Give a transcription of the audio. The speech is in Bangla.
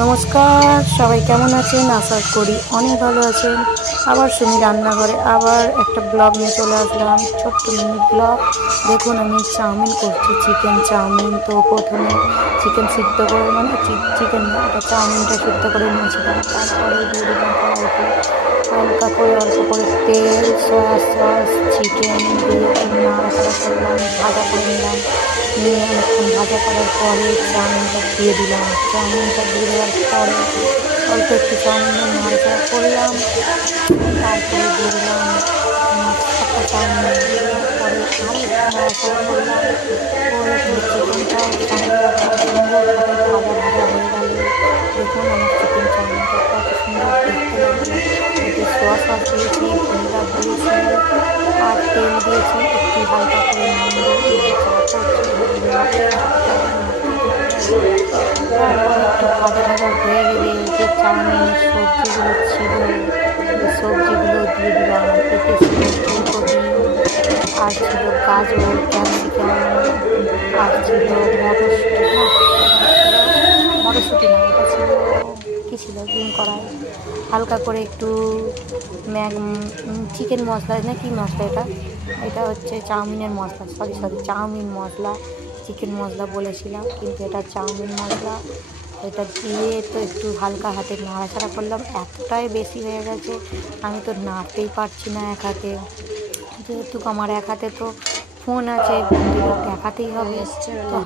নমস্কার, সবাই কেমন আছেন? আশা করি অনেক ভালো আছেন। আবার সুমি রান্নাঘরে আবার একটা ব্লগ নিয়ে চলে আসলাম, ছোট্ট মিনি ব্লগ। দেখুন আমি চাউমিন করছি, চিকেন চাউমিন। তো প্রথমে চিকেন সিদ্ধ করে, মানে চিকেন না, এটা চাউমিনটা সিদ্ধ করে নিয়েছিলাম। তারপরে দিয়ে দিলাম কড়াইতে হালকা করে অল্প করে তেল, সয়া সস, চিকেন দিয়ে নাড়াচাড়া করলাম, ভাজা করে নিলাম। নিয়ে অনেকক্ষণ ভাজা করার পরে চাউমিনটা দিয়ে দিলাম। চাউমিনটা দিয়ে দেওয়ার পরে অল্প একটু চাউমিনের নাড়াচাড়া করলাম। তারপরে দিয়ে দিলাম একটা চাউমিন দেওয়ার পরে আরও একটু নাড়াচাড়া করলাম। করে তো চিকেনটাও সঙ্গে সুন্দরভাবে ভাজা ভাজা হয়ে গেল। দেখুন আমার চিকেন চাউমিনটা কত সুন্দর দেখতে লাগলো। এতে সোয়া সস দিয়েছি, ভিনেগার দিয়েছি, আর তেল দিয়েছি একটু হালকা করে নুন দিয়ে নাড়াচাড়া করছি। তারপর একটু ভাজা ভাজা হয়ে গেলে যে চাউমিনের সবজিগুলো ছিল, এই সবজিগুলো দিয়ে দিলাম। এতে ছিল ফুলকপি, আর ছিল গাজর, ক্যাপসিকাম, আর ছিল মটরশুঁটি। না, মটরশুঁটি না, এটা ছিল কী ছিল, ডিম কড়াই। হালকা করে একটু চিকেন মশলা না, কি মশলা এটা, এটা হচ্ছে চাউমিনের মশলা, সরি চাউমিন মশলা। চিকেন মশলা বলেছিলাম কিন্তু এটা চাউমিন মশলা। এটা দিয়ে তো একটু হালকা হাতে নাড়াচাড়া করলাম। এতটাই বেশি হয়ে গেছে, আমি তো নাড়তেই পারছি না এক হাতে, যেহেতু আমার এক হাতে তো ফোন আছে, দেখাতেই হবে। তো